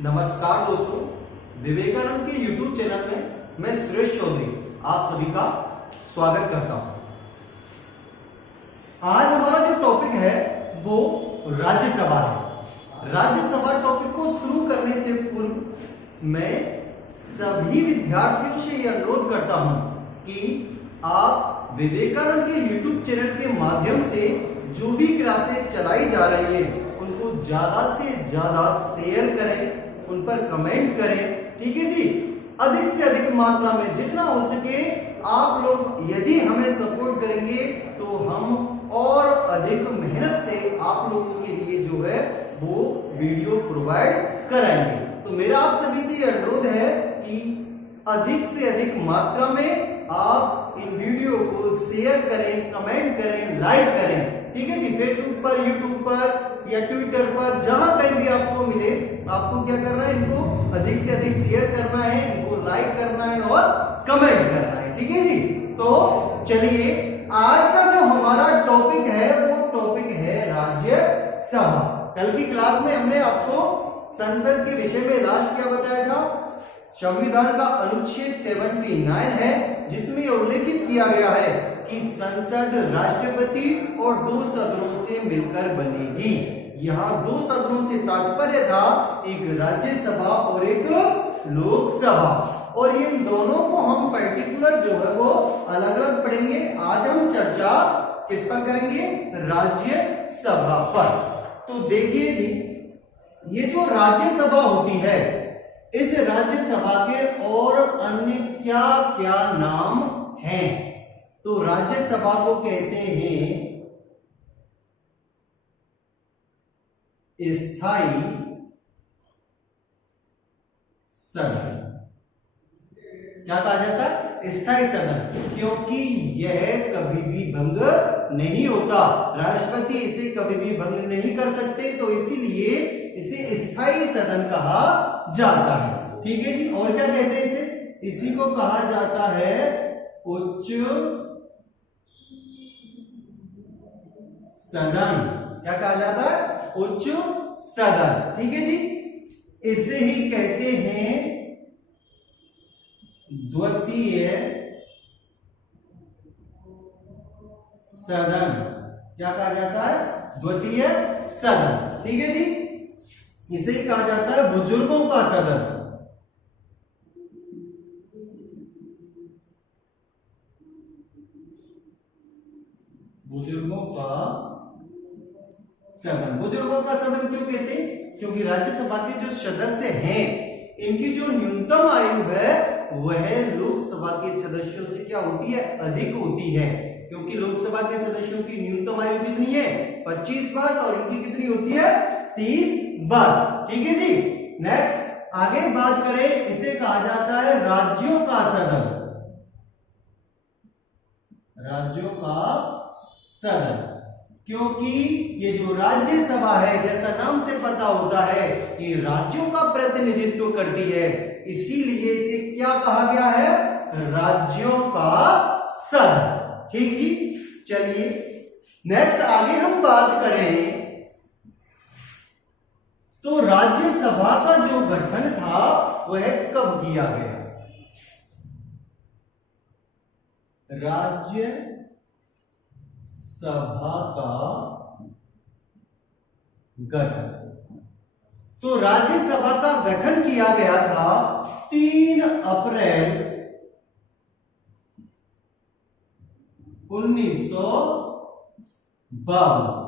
नमस्कार दोस्तों, विवेकानंद के YouTube चैनल में मैं सुरेश चौधरी आप सभी का स्वागत करता हूं। आज हमारा जो टॉपिक है वो राज्यसभा है। राज्यसभा टॉपिक को शुरू करने से पूर्व मैं सभी विद्यार्थियों से यह अनुरोध करता हूं कि आप विवेकानंद के YouTube चैनल के माध्यम से जो भी क्लासेस चलाई जा रही हैं उनको ज्यादा से ज्यादा शेयर करें, उन पर कमेंट करें, ठीक है जी। अधिक से अधिक मात्रा में जितना हो सके आप लोग यदि हमें सपोर्ट करेंगे तो हम और अधिक मेहनत से आप लोगों के लिए जो है वो वीडियो प्रोवाइड कराएंगे। तो मेरा आप सभी से यह अनुरोध है कि अधिक से अधिक मात्रा में आप इन वीडियो को शेयर करें, कमेंट करें, लाइक करें, ठीक है जी। फेसबुक पर, यूट्यूब पर या ट्विटर पर, जहां कहीं भी आपको मिले, आपको क्या करना है, इनको अधिक से अधिक शेयर करना है, इनको लाइक करना है और कमेंट करना है, ठीक है जी। तो चलिए, आज का जो हमारा टॉपिक है वो टॉपिक है राज्यसभा। कल की क्लास में हमने आपको संसद के विषय में लास्ट क्या बताया था, संविधान का अनुच्छेद 79 है जिसमें उल्लेखित किया गया है कि संसद राष्ट्रपति और 2 सदनों से मिलकर बनेगी। यहाँ 2 सदनों से तात्पर्य था एक राज्यसभा और एक लोकसभा, और इन दोनों को हम पर्टिकुलर जो है वो अलग अलग पढ़ेंगे। आज हम चर्चा किस पर करेंगे, राज्यसभा पर। तो देखिए जी, ये जो राज्यसभा होती है, इस राज्यसभा के और अन्य क्या क्या नाम हैं? तो राज्यसभा को कहते हैं स्थायी सदन। क्या कहा जाता है, स्थायी सदन, क्योंकि यह कभी भी भंग नहीं होता। राष्ट्रपति इसे कभी भी भंग नहीं कर सकते, तो इसीलिए इसे स्थायी सदन कहा जाता है, ठीक है जी। और क्या कहते हैं इसे, इसी को कहा जाता है उच्च सदन। क्या कहा जाता है, उच्च सदन, ठीक है जी। इसे ही कहते हैं द्वितीय सदन। क्या कहा जाता है, द्वितीय सदन, ठीक है जी। इसे कहा जाता है बुजुर्गों का सदन। बुजुर्गों का सदन। बुजुर्गों का सदन क्यों कहते हैं, क्योंकि राज्यसभा के जो सदस्य हैं इनकी जो न्यूनतम आयु है वह लोकसभा के सदस्यों से क्या होती है, अधिक होती है। क्योंकि लोकसभा के सदस्यों की न्यूनतम आयु कितनी है, 25 वर्ष, और इनकी कितनी होती है, 30 वर्ष, ठीक है जी। नेक्स्ट आगे बात करें, इसे कहा जाता है राज्यों का सदन। राज्यों का सदन, क्योंकि ये जो राज्यसभा है, जैसा नाम से पता होता है, ये राज्यों का प्रतिनिधित्व करती है, इसीलिए इसे क्या कहा गया है, राज्यों का सदन, ठीक जी। चलिए नेक्स्ट आगे हम बात करें, तो राज्यसभा का जो गठन था वह कब किया गया। राज्य सभा का गठन, तो राज्यसभा का गठन किया गया था 3 अप्रैल 1952।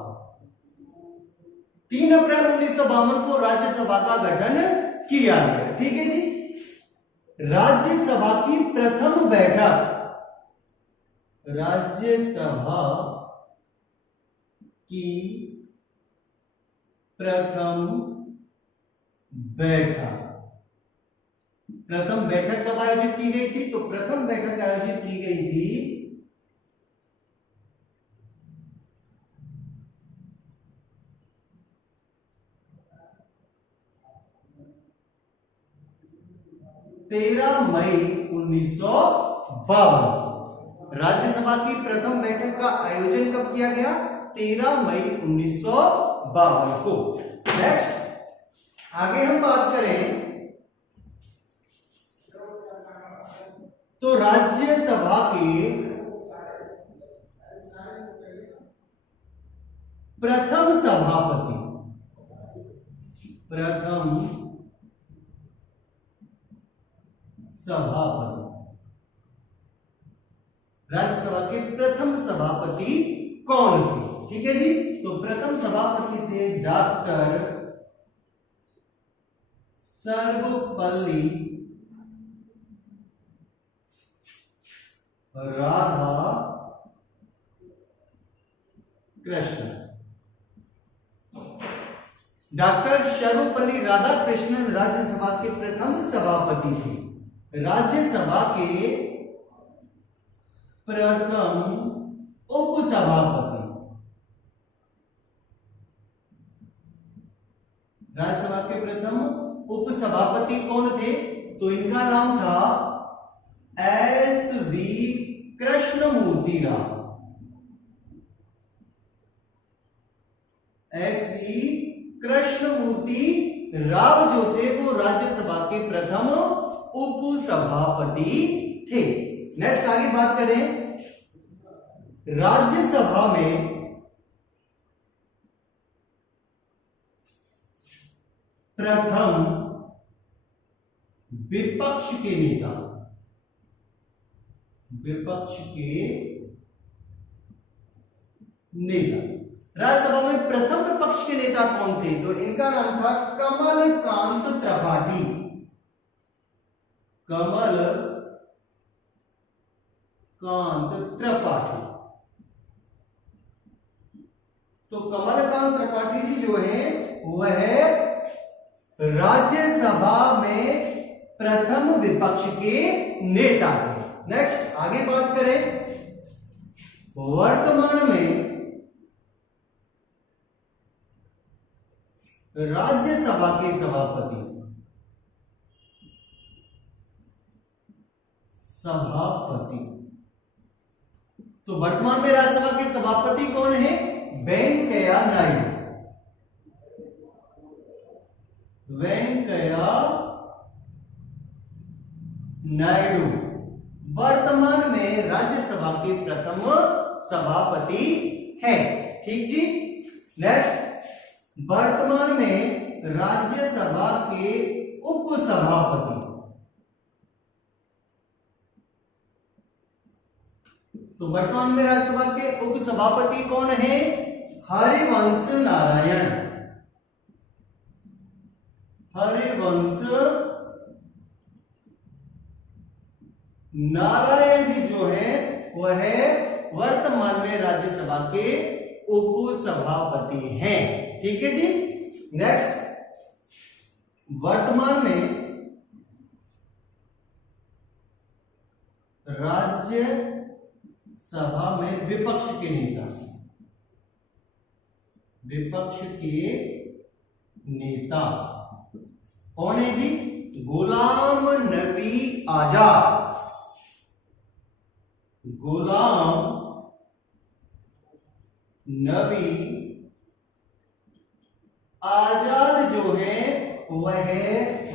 3 अप्रैल 1952 को राज्यसभा का गठन किया गया, ठीक है जी। राज्यसभा की प्रथम बैठक, राज्यसभा की प्रथम बैठक कब आयोजित की गई थी, तो प्रथम बैठक आयोजित की गई थी 13 मई 1952। राज्यसभा की प्रथम बैठक का आयोजन कब किया गया, 13 मई 1952 को। नेक्स्ट आगे हम बात करें तो राज्यसभा के प्रथम सभापति, राज्यसभा के प्रथम सभापति कौन थे? ठीक है जी, तो प्रथम सभापति थे डॉक्टर सर्वपल्ली राधाकृष्णन। डॉक्टर सर्वपल्ली राधाकृष्णन राज्यसभा के प्रथम सभापति थे। राज्यसभा के प्रथम उपसभापति, राज्यसभा के प्रथम उपसभापति कौन थे? तो इनका नाम था एस.वी. कृष्णमूर्ति राव। एस.वी. कृष्णमूर्ति राव जो थे वो राज्यसभा के प्रथम उपसभापति थे। नेक्स्ट आगे बात करें, राज्यसभा में प्रथम विपक्ष के नेता, राज्यसभा में प्रथम विपक्ष के नेता कौन थे? तो इनका नाम था कमलकांत त्रिपाठी। तो कमलकांत त्रिपाठी जी जो है वह राज्यसभा में प्रथम विपक्ष के नेता थे। नेक्स्ट आगे बात करें, वर्तमान में राज्यसभा के सभापति तो वर्तमान में राज्यसभा के सभापति कौन है? वेंकैया नायडू। वर्तमान में राज्यसभा के प्रथम सभापति हैं। ठीक जी। नेक्स्ट, वर्तमान में राज्यसभा के उपसभापति, तो वर्तमान में राज्यसभा के उपसभापति कौन है? हरिवंश नारायण जी जो है वह वर्तमान में राज्यसभा के उपसभापति हैं। ठीक है जी। नेक्स्ट, वर्तमान में राज्यसभा में विपक्ष के नेता कौन है जी? गुलाम नबी आजाद जो है वह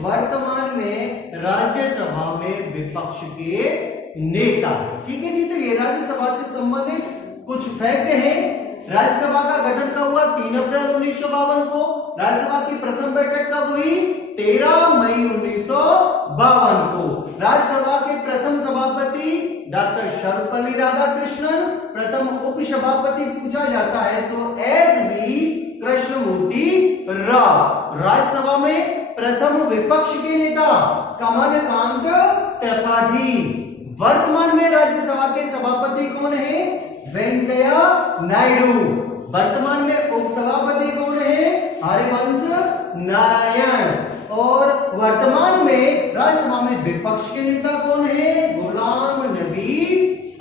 वर्तमान में राज्यसभा में विपक्ष के नेता है। ठीक है जी। तो ये राज्यसभा से संबंधित कुछ फैक्ट हैं। राज्यसभा का गठन कब हुआ? 3 अप्रैल 1952 को। राज्यसभा की प्रथम बैठक कब हुई? 13 मई 1952 को। राज्यसभा के प्रथम सभापति डॉक्टर सर्वपल्ली राधाकृष्णन, प्रथम उपसभापति पूछा जाता है तो एस.वी. कृष्णमूर्ति राव। राज्यसभा में प्रथम विपक्ष के नेता कमलकांत त्रिपाठी। वर्तमान में राज्यसभा के सभापति कौन है? वेंकैया नायडू। वर्तमान में उपसभापति कौन है? हरिवंश नारायण। और वर्तमान में राज्यसभा में विपक्ष के नेता कौन है? गुलाम नबी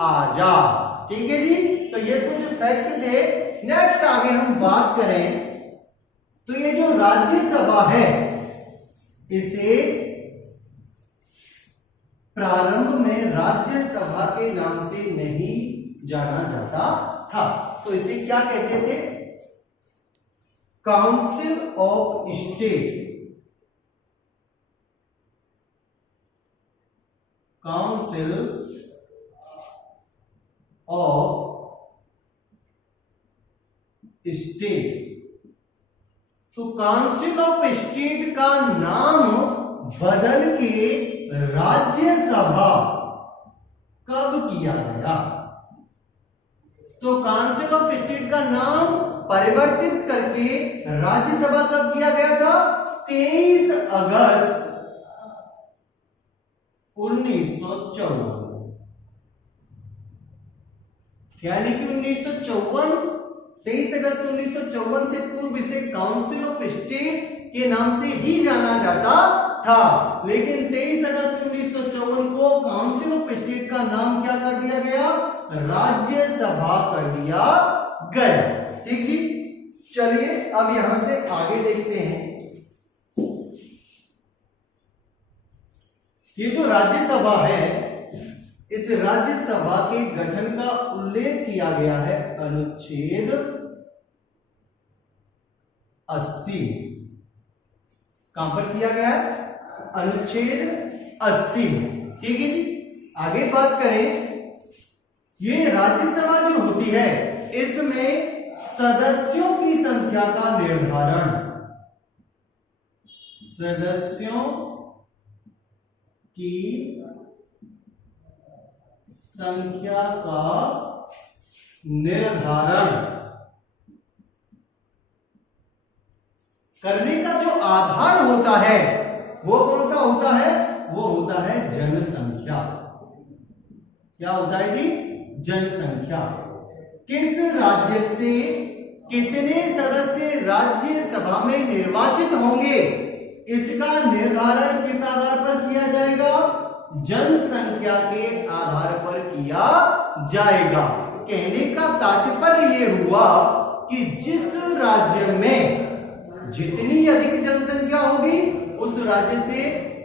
आजाद। ठीक है जी। तो ये कुछ फैक्ट थे। नेक्स्ट आगे हम बात करें तो ये जो राज्यसभा है इसे प्रारंभ में राज्यसभा के नाम से नहीं जाना जाता था। तो इसे क्या कहते थे? Council of state. Council of state. तो काउंसिल ऑफ स्टेट का नाम बदल के राज्यसभा कब किया गया? तो काउंसिल ऑफ स्टेट का नाम परिवर्तित करके राज्यसभा कब किया गया था? 23 अगस्त 1954, यानी कि 1954, 23 अगस्त 1954 से पूर्व इसे काउंसिल ऑफ स्टेट के नाम से ही जाना जाता था, लेकिन 23 अगस्त 1954 को काउंसिल ऑफ स्टेट का नाम क्या कर दिया गया? राज्यसभा कर दिया गया। ठीक जी, चलिए अब यहां से आगे देखते हैं। ये जो राज्यसभा है, इस राज्यसभा के गठन का उल्लेख किया गया है अनुच्छेद 80। कहां पर किया गया है? अनुच्छेद 80। ठीक है जी, आगे बात करें। ये राज्यसभा जो होती है, इसमें सदस्यों की संख्या का निर्धारण, सदस्यों की संख्या का निर्धारण करने का जो आधार होता है वो कौन सा होता है? वो होता है जनसंख्या। क्या होता है जी? जनसंख्या। किस राज्य से कितने सदस्य राज्यसभा में निर्वाचित होंगे, इसका निर्धारण किस आधार पर किया जाएगा? जनसंख्या के आधार पर किया जाएगा। कहने का तात्पर्य यह हुआ कि जिस राज्य में जितनी अधिक जनसंख्या होगी, उस राज्य से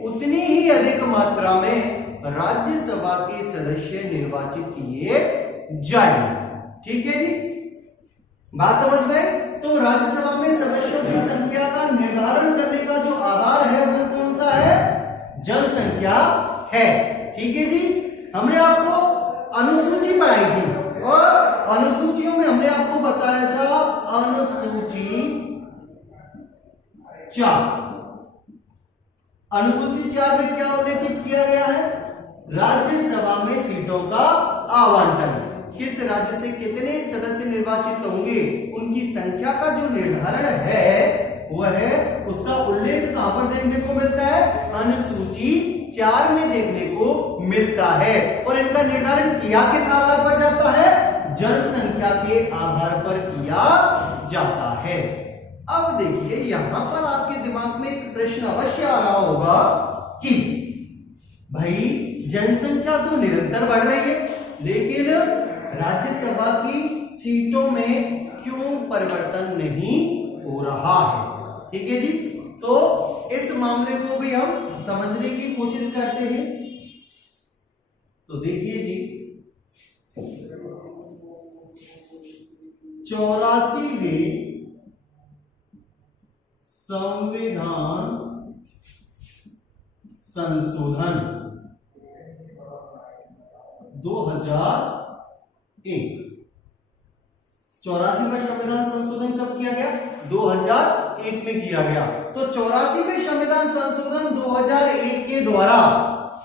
उतनी ही अधिक मात्रा में राज्यसभा के सदस्य निर्वाचित किए जाएंगे। ठीक है जी, बात समझ गए? तो राज्यसभा में सदस्यों की संख्या का निर्धारण करने का जो आधार है वो कौन सा है? जनसंख्या है। ठीक है जी, हमने आपको अनुसूची पढ़ाई थी और अनुसूचियों में हमने आपको बताया था अनुसूची 4। अनुसूची 4 में क्या उल्लेखित किया गया है? राज्यसभा में सीटों का आवंटन, किस राज्य से कितने सदस्य निर्वाचित होंगे, उनकी संख्या का जो निर्धारण है वह है, उसका उल्लेख कहां पर देखने को मिलता है? अनुसूची 4 में देखने को मिलता है। और इनका निर्धारण किया किस आधार पर जाता है? जनसंख्या के आधार पर किया जाता है। अब देखिए, यहां पर आपके दिमाग में एक प्रश्न अवश्य आ रहा होगा कि भाई जनसंख्या तो निरंतर बढ़ रही है, लेकिन राज्यसभा की सीटों में क्यों परिवर्तन नहीं हो रहा है? ठीक है जी, तो इस मामले को भी हम समझने की कोशिश करते हैं। तो देखिए जी, 84वें संविधान संशोधन 2001, 84वें संविधान संशोधन कब किया गया? 2001 में किया गया। तो 84वें संविधान संशोधन 2001 के द्वारा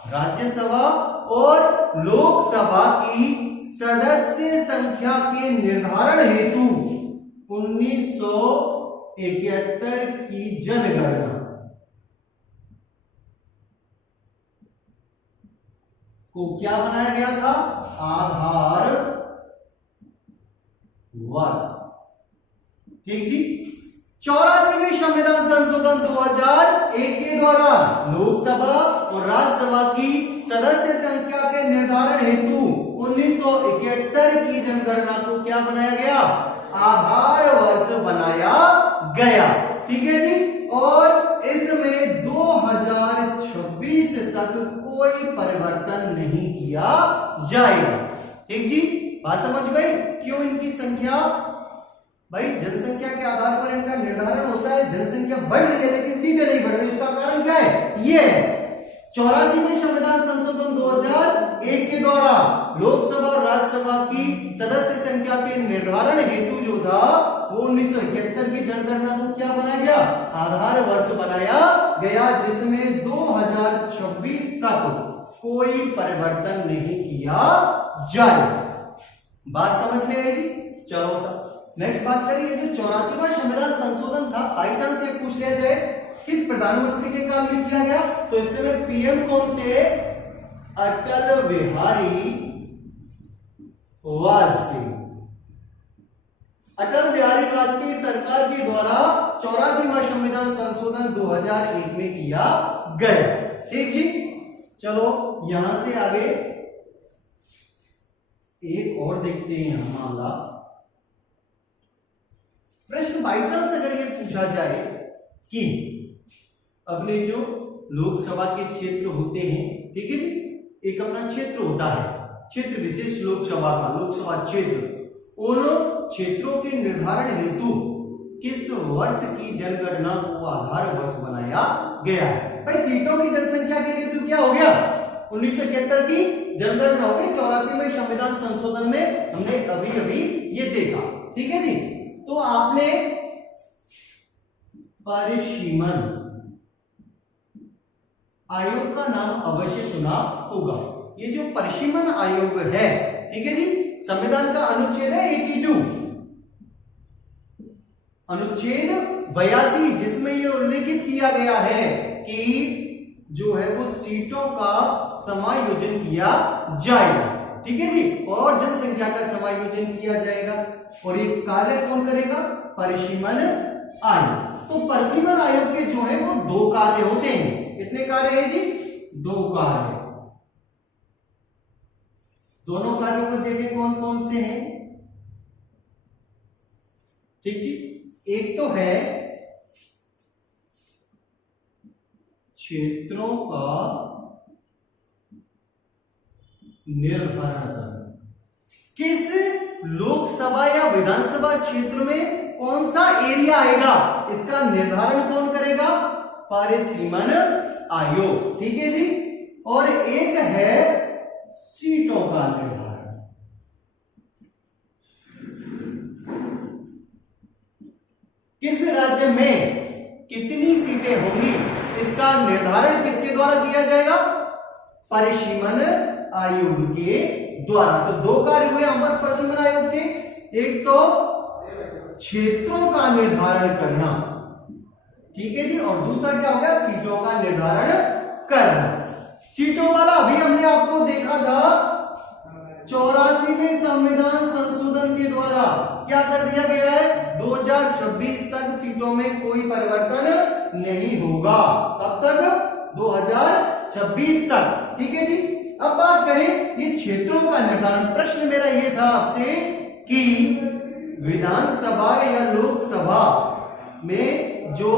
राज्यसभा और लोकसभा की सदस्य संख्या के निर्धारण हेतु 1971 की जनगणना को क्या बनाया गया था? आधार वर्ष। ठीक जी, 84वें संविधान संशोधन 2001 के द्वारा लोकसभा और राज्यसभा की सदस्य संख्या के निर्धारण हेतु 1971 की जनगणना को क्या बनाया गया? आधार वर्ष बनाया गया। ठीक है जी, और इसमें 2026 तक कोई परिवर्तन नहीं किया जाएगा। ठीक जी, बात समझ गई? क्यों इनकी संख्या? भाई जनसंख्या के आधार पर इनका निर्धारण होता है। जनसंख्या बढ़ रही है लेकिन सीटें नहीं बढ़ रही, उसका कारण क्या है? ये 84वें संविधान संविधान संशोधन 2001 के द्वारा लोकसभा और राज्यसभा की सदस्य संख्या के निर्धारण हेतु जो था वो 1971 की जनगणना को क्या बनाया गया, आधार वर्ष बनाया गया, जिसमें 2026 तक कोई परिवर्तन नहीं किया जाए। बात समझ में आएगी? चलो सर नेक्स्ट बात करिए, जो 84वां संविधान संशोधन था, बाई चांस ये पूछ लिया जाए किस प्रधानमंत्री के काल में किया गया, तो इस समय पीएम कौन थे, अटल बिहारी वाजपेयी। अटल बिहारी वाजपेयी सरकार के द्वारा 84वां संविधान संशोधन 2001 में किया गया। ठीक जी, चलो यहां से आगे एक और देखते हैं यहां मामला। प्रश्न बाई चांस अगर ये पूछा जाए कि अपने जो लोकसभा के क्षेत्र होते हैं, ठीक है जी, एक अपना क्षेत्र होता है, क्षेत्र विशिष्ट लोकसभा का लोकसभा क्षेत्र, उन क्षेत्रों के निर्धारण हेतु किस वर्ष की जनगणना को आधार वर्ष बनाया गया है। भाई सीटों की जनसंख्या के लिए तो क्या हो गया, 1971 की जनगणना हो गई। 84वें संविधान संशोधन में हमने अभी अभी ये देखा। ठीक है जी, तो आपने परिसीमन आयोग का नाम अवश्य सुना होगा। ये जो परिसीमन आयोग है, ठीक है जी, संविधान का अनुच्छेद है 82, अनुच्छेद 82, जिसमें यह उल्लेखित किया गया है कि जो है वो सीटों का समायोजन किया जाएगा। ठीक है जी, और जनसंख्या का समायोजन किया जाएगा, और ये कार्य कौन करेगा, परिसीमन आयोग। तो परिसीमन आयोग के जो है वो 2 कार्य होते हैं। कितने कार्य हैं जी, 2 कार्य। दोनों कार्यों को देखें कौन कौन से हैं। ठीक जी, एक तो है क्षेत्रों का निर्धारण करना, किस लोकसभा या विधानसभा क्षेत्र में कौन सा एरिया आएगा, इसका निर्धारण कौन करेगा, परिसीमन आयोग। ठीक है जी, और एक है सीटों का निर्धारण, किस राज्य में कितनी सीटें होंगी, इसका निर्धारण किसके द्वारा किया जाएगा, परिसीमन आयोग के द्वारा। तो 2 कार्य हुए हमारे परिसीमन आयोग के, एक तो क्षेत्रों का निर्धारण करना, ठीक है जी, और दूसरा क्या हो गया, सीटों का निर्धारण करना। सीटों वाला अभी हमने आपको देखा था 84वें संविधान संशोधन के द्वारा क्या कर दिया गया है, 2026 तक सीटों में कोई परिवर्तन नहीं होगा। कब तक, 2026 तक। ठीक है जी, अब बात करें ये क्षेत्रों का निर्धारण। प्रश्न मेरा ये था आपसे कि विधानसभा या लोकसभा में जो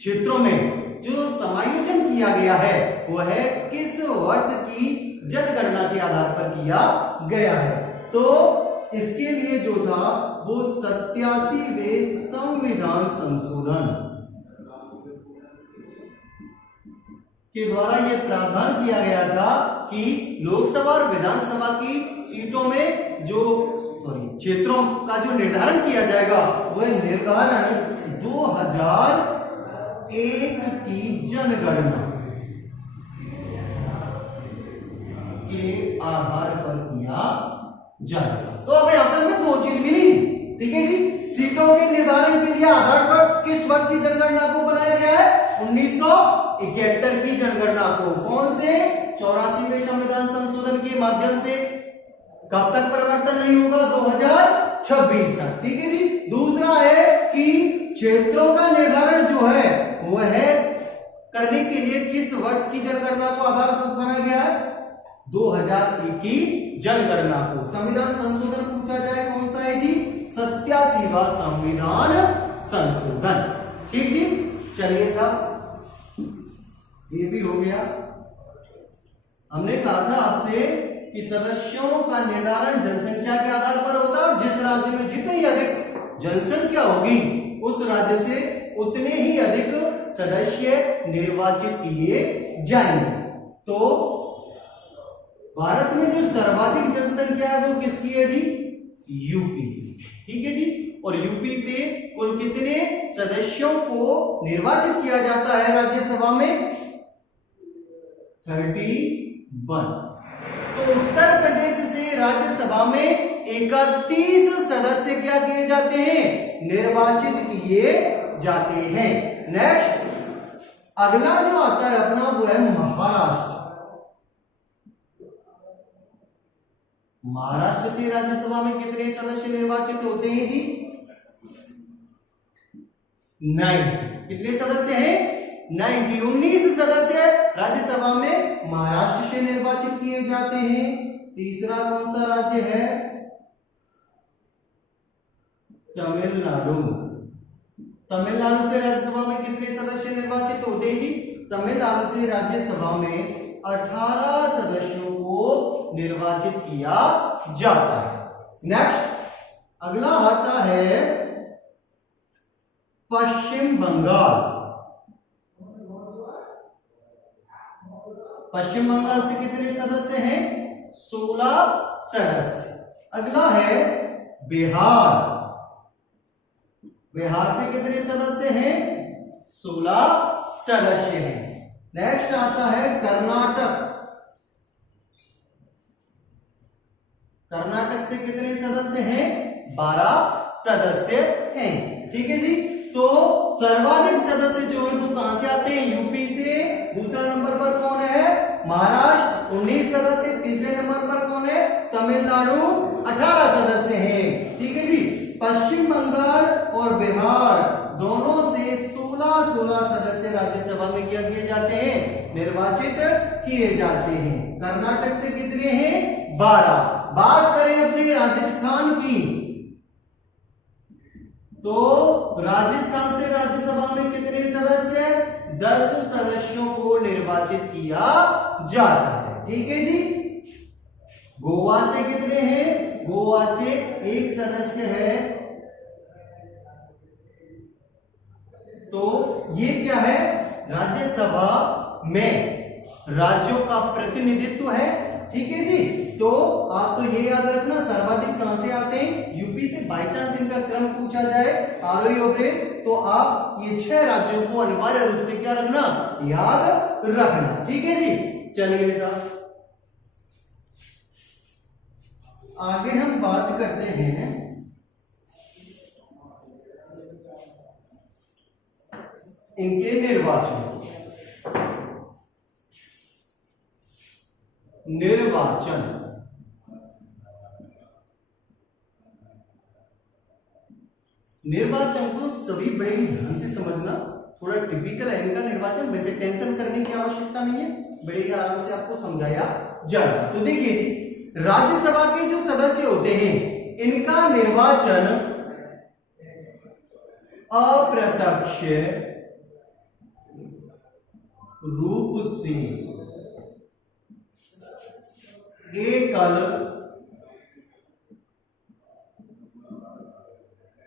क्षेत्रों में जो समायोजन किया गया है वो है किस वर्ष की जनगणना के आधार पर किया गया है। तो इसके लिए जो था वो 87वें संविधान संशोधन के द्वारा यह प्रावधान किया गया था कि लोकसभा और विधानसभा की सीटों में जो क्षेत्रों का जो निर्धारण किया जाएगा वह निर्धारण 2001 की जनगणना के आधार पर किया जाएगा। तो अब यहां पर हमें 2 चीज मिली। ठीक है जी, सीटों के निर्धारण के लिए आधार वर्ष किस वर्ष की जनगणना को बनाया गया है, 1971 की जनगणना को। कौन से, 84वें संविधान संशोधन के माध्यम से। कब तक परिवर्तन नहीं होगा, 2026 तक। ठीक है जी, दूसरा है कि क्षेत्रों का निर्धारण जो है वह है करने के लिए किस वर्ष की जनगणना को आधार बनाया गया है, 2001 की जनगणना को। संविधान संशोधन पूछा जाए कौन सा है जी, 87वां संविधान संशोधन। ठीक जी, चलिए साहब ये भी हो गया। हमने कहा था आपसे कि सदस्यों का निर्धारण जनसंख्या के आधार पर होता है और जिस राज्य में जितनी अधिक जनसंख्या होगी उस राज्य से उतने ही अधिक सदस्य निर्वाचित किए जाएंगे। तो भारत में जो सर्वाधिक जनसंख्या है वो किसकी है जी? यूपी। ठीक है जी। और यूपी से कुल कितने सदस्यों को निर्वाचित किया जाता है राज्यसभा में? 31। तो उत्तर प्रदेश से राज्यसभा में 31 सदस्य क्या किए जाते हैं? निर्वाचित किए जाते हैं। नेक्स्ट अगला जो आता है अपना वो है महाराष्ट्र। महाराष्ट्र से राज्यसभा में कितने सदस्य निर्वाचित होते हैं जी? 90। कितने सदस्य हैं? 90। 19 सदस्य राज्यसभा में महाराष्ट्र से निर्वाचित किए जाते हैं। तीसरा कौन सा राज्य है? तमिलनाडु। तमिलनाडु से राज्यसभा में कितने सदस्य निर्वाचित होते हैं? तमिलनाडु से राज्यसभा में 18 सदस्यों को निर्वाचित किया जाता है। नेक्स्ट अगला आता है पश्चिम बंगाल। पश्चिम बंगाल से कितने सदस्य हैं? 16 सदस्य। अगला है बिहार। बिहार से कितने सदस्य हैं? 16 सदस्य हैं। नेक्स्ट आता है कर्नाटक। कर्नाटक से कितने सदस्य हैं? 12 सदस्य हैं। ठीक है जी। तो सर्वाधिक सदस्य जो है वो कहां से आते हैं? यूपी से। दूसरा नंबर पर कौन है? महाराष्ट्र 19 सदस्य। तीसरे नंबर पर कौन है? तमिलनाडु 18 सदस्य हैं। ठीक है जी। पश्चिम बंगाल और बिहार दोनों से 16 सदस्य राज्यसभा में क्या किए जाते हैं? निर्वाचित किए जाते हैं। कर्नाटक से कितने हैं? 12। बात करें अपने राजस्थान की, तो राजस्थान से राज्यसभा में कितने सदस्य? 10 सदस्यों को निर्वाचित किया जाता है। ठीक है जी। गोवा से कितने हैं? गोवा से 1 सदस्य है। तो ये क्या है? राज्यसभा में राज्यों का प्रतिनिधित्व है। ठीक है जी। तो आप तो ये याद रखना सर्वाधिक कहां से आते हैं? यूपी से। बाई चांस इनका क्रम पूछा जाए आरोही ओवरेज तो आप ये 6 राज्यों को अनिवार्य रूप से क्या रखना? याद रखना। ठीक है जी। चलिए साहब आगे हम बात करते हैं इनके निर्वाचन। निर्वाचन को सभी बड़े ही ध्यान से समझना, थोड़ा टिपिकल है इनका निर्वाचन। वैसे टेंशन करने की आवश्यकता नहीं है, बड़े ही आराम से आपको समझाया जाएगा। तो देखिए जी, राज्यसभा के जो सदस्य होते हैं इनका निर्वाचन अप्रत्यक्ष रूप से एकल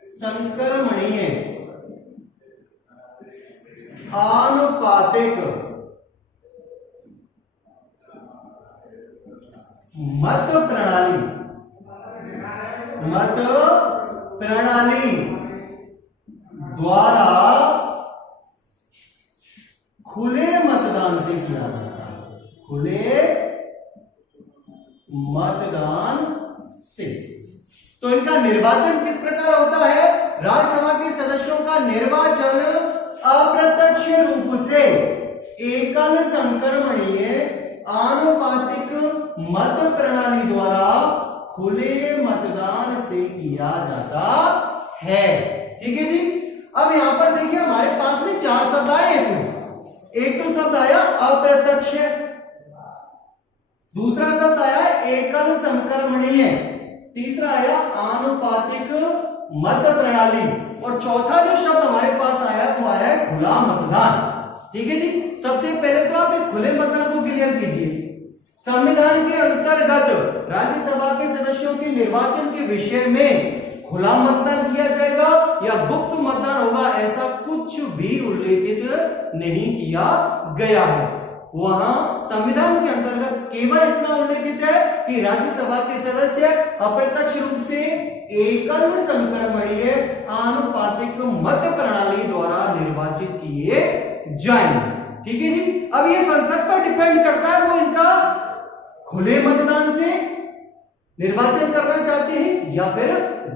संक्रमणीय आनुपातिक मत प्रणाली द्वारा खुले मतदान से किया जाता है। खुले मतदान से। तो इनका निर्वाचन किस प्रकार होता है? राज्यसभा के सदस्यों का निर्वाचन अप्रत्यक्ष रूप से एकल संक्रमणीय आनुपातिक मत प्रणाली द्वारा खुले मतदान से किया जाता है। ठीक है जी। अब यहां पर देखिए हमारे पास में 4 शब्द आए इसमें। एक तो शब्द आया अप्रत्यक्ष, दूसरा शब्द आया एकल संक्रमणीय, तीसरा आया आनुपातिक मत प्रणाली, और चौथा जो शब्द हमारे पास आया वो आया है खुला मतदान। ठीक है जी। सबसे पहले तो आप इस खुले मतदान को क्लियर कीजिए। संविधान के अंतर्गत राज्यसभा के सदस्यों के निर्वाचन के विषय में खुला मतदान किया जाएगा या गुप्त मतदान होगा, ऐसा कुछ भी उल्लेखित नहीं किया गया है। वहां संविधान के अंतर्गत केवल इतना उल्लेखित है कि राज्यसभा के सदस्य अप्रत्यक्ष रूप से एकल संक्रमणीय आनुपातिक मत प्रणाली द्वारा निर्वाचित किए जाएंगे। ठीक है जी। अब ये संसद पर डिपेंड करता है, वो इनका खुले मतदान से निर्वाचन करना चाहते हैं या फिर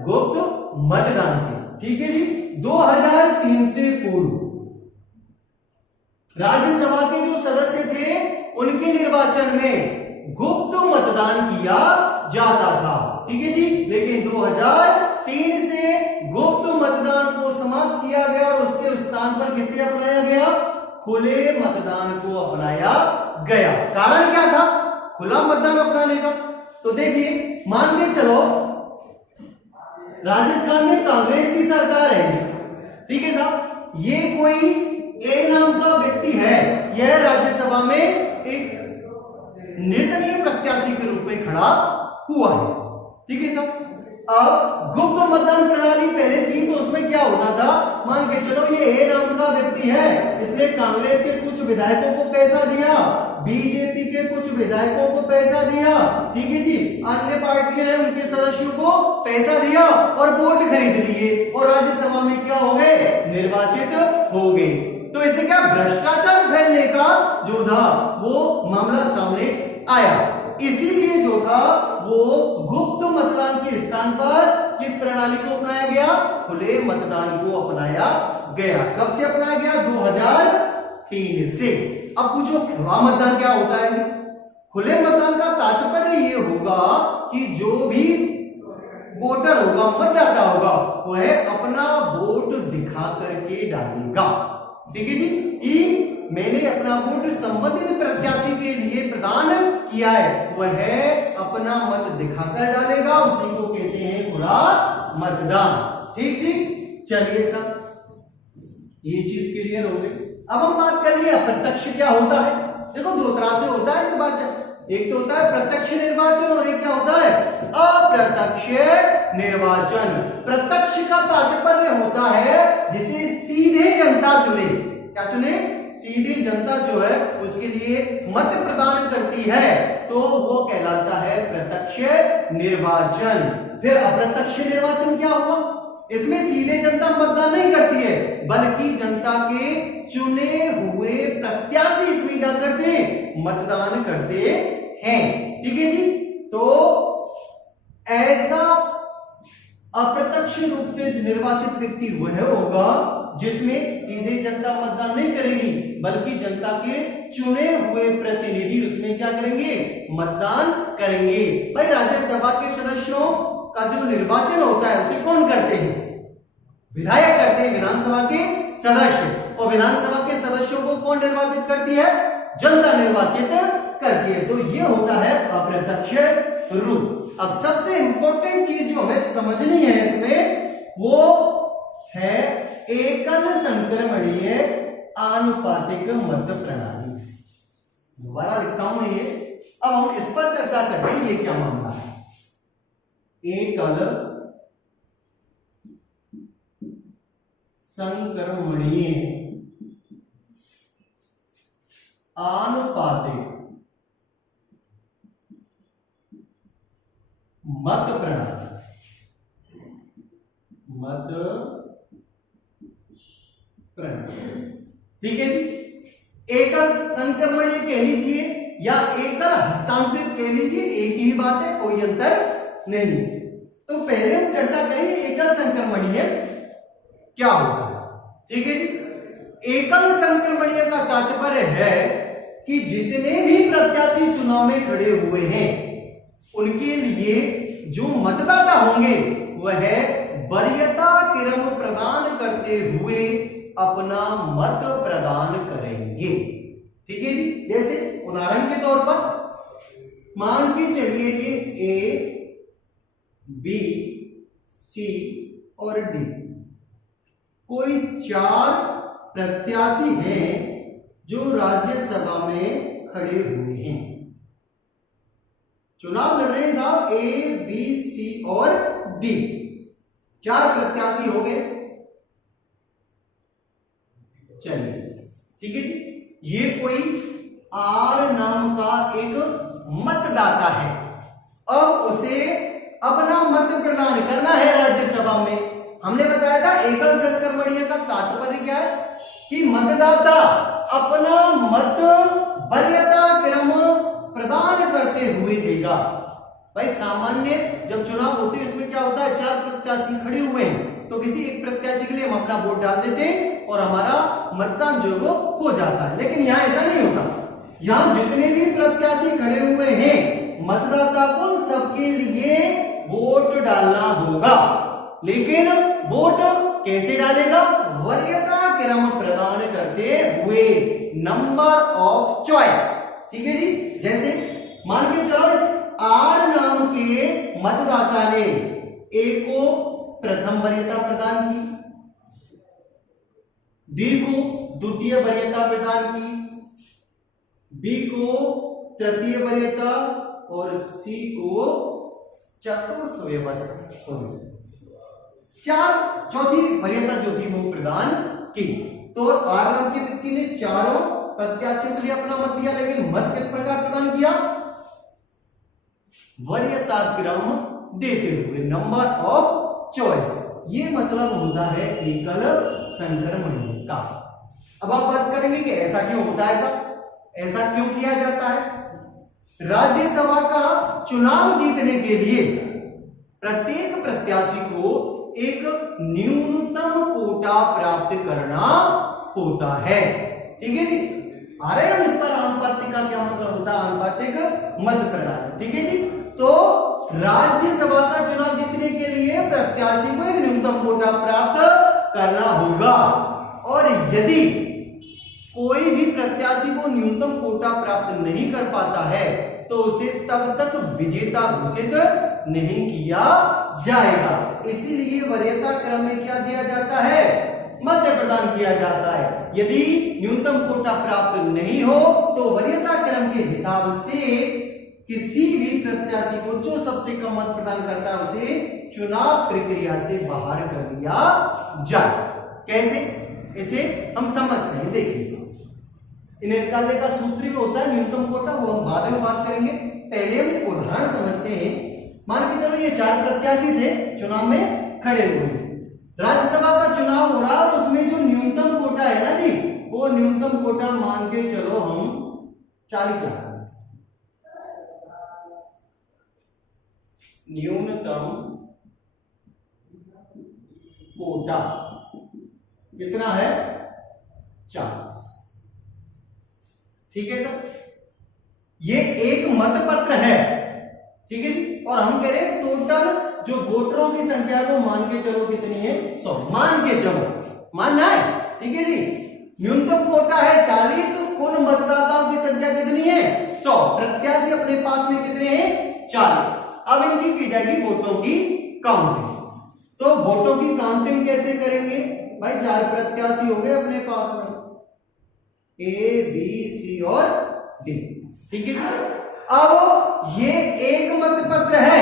गुप्त मतदान से। ठीक है जी। 2003 से पूर्व राज्यसभा के जो सदस्य थे उनके निर्वाचन में गुप्त मतदान किया जाता था। ठीक है जी। लेकिन 2003 से गुप्त मतदान को समाप्त किया गया और उसके स्थान पर किसे अपनाया गया? खुले मतदान को अपनाया गया। कारण क्या था खुला मतदान अपनाने का? तो देखिए, मान के चलो राजस्थान में कांग्रेस की सरकार है, ठीक है साहब, ये कोई ए नाम का व्यक्ति है, यह राज्यसभा में एक निर्दलीय प्रत्याशी के रूप में खड़ा हुआ है। ठीक है साहब। अब गुप्त मतदान प्रणाली पहले थी तो उसमें क्या होता था, मान के चलो ये ए नाम का व्यक्ति है, इसने कांग्रेस के कुछ विधायकों को पैसा दिया, बीजेपी के कुछ विधायकों को पैसा दिया, ठीक है जी, अन्य पार्टियां हैं उनके सदस्यों को पैसा दिया और वोट खरीद लिए और राज्यसभा में क्या हो गए? निर्वाचित हो गए। तो इसे क्या भ्रष्टाचार फैलने का जो था वो मामला सामने आया। इसीलिए जो था वो गुप्त मतदान के स्थान पर किस प्रणाली को अपनाया गया? खुले मतदान को अपनाया गया। कब से अपनाया गया? 2003 से। अब पूछो खुला मतदान क्या होता है? खुले मतदान का तात्पर्य ये होगा कि जो भी वोटर होगा, मतदाता होगा, वह अपना वोट दिखा करके डालेगा। ठीक है जी, कि मैंने अपना वोट संबंधित प्रत्याशी के लिए प्रदान किया है, वह अपना मत दिखाकर डालेगा, उसी को कहते हैं खुला मतदान। ठीक जी। चलिए सब ये चीज क्लियर हो गई। अब हम बात कर लिए अप्रत्यक्ष क्या होता है। देखो दो तरह से होता है निर्वाचन, एक तो होता है प्रत्यक्ष निर्वाचन और एक क्या होता है? अप्रत्यक्ष निर्वाचन। प्रत्यक्ष का तात्पर्य होता है जिसे सीधे जनता चुने। क्या चुने? सीधे जनता जो है उसके लिए मत प्रदान करती है, तो वो कहलाता है प्रत्यक्ष निर्वाचन। फिर अप्रत्यक्ष निर्वाचन क्या हुआ? इसमें सीधे जनता मतदान नहीं करती है, बल्कि जनता के चुने हुए प्रत्याशी इसमें क्या करते हैं? मतदान करते हैं। ठीक है जी। तो ऐसा अप्रत्यक्ष रूप से निर्वाचित व्यक्ति वह होगा जिसमें सीधे जनता मतदान नहीं करेगी, बल्कि जनता के चुने हुए प्रतिनिधि उसमें क्या करेंगे? मतदान करेंगे। भाई राज्यसभा के सदस्यों का जो निर्वाचन होता है उसे कौन करते हैं? विधायक करते हैं, विधानसभा के सदस्य। और विधानसभा के सदस्यों को कौन निर्वाचित करती है? जनता निर्वाचित करती है। तो ये होता है अप्रत्यक्ष रूप। अब सबसे इंपॉर्टेंट चीज जो हमें समझनी है इसमें वो है एकल संक्रमणीय आनुपातिक मत प्रणाली। दोबारा लिखता हूं ये, अब हम इस पर चर्चा करें ये क्या मामला है। एकल संक्रमणीय आनुपातिक मत प्रणाली। मत प्रणाली, ठीक है जी। एकल संक्रमणीय कह लीजिए या एकल हस्तांतरित कह लीजिए, एक ही बात है, कोई अंतर नहीं। तो पहले हम चर्चा करेंगे एकल संक्रमणीय क्या होता है। ठीक है जी। एकल संक्रमणीय का तात्पर्य है कि जितने भी प्रत्याशी चुनाव में खड़े हुए हैं उनके लिए जो मतदाता होंगे वह वरीयता क्रम प्रदान करते हुए अपना मत प्रदान करेंगे। ठीक है जी। जैसे उदाहरण के तौर पर मान के चलिए ये ए, बी, सी और डी कोई 4 प्रत्याशी हैं जो राज्यसभा में खड़े हुए हैं। चुनाव लड़ रहे हैं साहब ए, बी, सी और डी, 4 प्रत्याशी हो गए। चलिए ठीक है जी। ये कोई आर नाम का एक मतदाता है, अब उसे अपना मत प्रदान करना है राज्यसभा में। हमने बताया था एकल संक्रमणीय का तात्पर्य क्या है कि मतदाता अपना मत वरीयता क्रम प्रदान करते हुए देगा। भाई सामान्य जब चुनाव होते हैं उसमें क्या होता है, 4 प्रत्याशी खड़े हुए हैं, तो किसी एक प्रत्याशी के लिए हम अपना वोट डाल देते हैं और हमारा मतदान जो वो हो जाता है। लेकिन यहाँ ऐसा नहीं होता, यहाँ जितने भी प्रत्याशी खड़े हुए हैं मतदाता को सबके लिए वोट डालना होगा। लेकिन वोट कैसे डालेगा, वरीयता क्रम प्रदान करते हुए, नंबर ऑफ चॉइस। ठीक है जी, जैसे मान के चलो इस आर नाम के मतदाता ने ए को प्रथम वरीयता प्रदान की, बी को द्वितीय वरीयता प्रदान की, बी को तृतीय वरीयता और सी को चतुर्थ व्यवस्था, 4 चौथी वरीयता जो थी वो प्रदान की। तो आर नाम के व्यक्ति ने चारों प्रत्याशियों के लिए अपना मत दिया, लेकिन मत किस प्रकार प्रदान किया, वरीयता क्रम देते हुए, नंबर ऑफ चॉइस। ये मतलब होता है एकल संक्रमणीय का। अब आप बात करेंगे कि ऐसा क्यों होता है, ऐसा क्यों किया जाता है। राज्यसभा का चुनाव जीतने के लिए प्रत्येक प्रत्याशी को एक न्यूनतम कोटा प्राप्त करना होता है। ठीक है जी, आ रहे हैं इस पर आनुपातिक का क्या मतलब होता है, आनुपातिक मत प्रणाली। ठीक है जी, तो राज्यसभा का चुनाव जीतने के लिए प्रत्याशी को एक न्यूनतम कोटा प्राप्त करना होगा, और यदि कोई भी प्रत्याशी को न्यूनतम कोटा प्राप्त नहीं कर पाता है तो उसे तब तक विजेता घोषित नहीं किया जाएगा। इसीलिए वरीयता क्रम में क्या दिया जाता है, मत प्रदान किया जाता है। यदि न्यूनतम कोटा प्राप्त नहीं हो तो वरीयता क्रम के हिसाब से किसी भी प्रत्याशी को जो सबसे कम मत प्रदान करता है उसे चुनाव प्रक्रिया से बाहर कर दिया जाए। कैसे, इसे हम समझते हैं, देखिए इन्हें निकालने का सूत्र भी होता है न्यूनतम कोटा, वो हम बाद में बात करेंगे। पहले हम उदाहरण समझते हैं। मान के चलो ये 4 प्रत्याशी थे चुनाव में खड़े हुए, राज्यसभा का चुनाव हो रहा और उसमें जो न्यूनतम कोटा है ना जी, वो न्यूनतम कोटा मान के चलो हम 40 लाख, न्यूनतम कोटा कितना है, 40। ठीक है सर, ये एक मत पत्र है। ठीक है जी, और हम कह रहे हैं टोटल जो वोटरों की संख्या को मान के चलो कितनी है, 100 मान के चलो, मानना है। ठीक है जी, न्यूनतम कोटा है 40, कुल मतदाताओं की संख्या कितनी है, 100, प्रत्याशी अपने पास में कितने हैं, 40। अब इनकी की जाएगी वोटों की काउंटिंग। तो वोटों की काउंटिंग कैसे करेंगे भाई, 4 प्रत्याशी हो गए अपने पास में, ए बी सी और डी। ठीक है, अब ये एक मत पत्र है,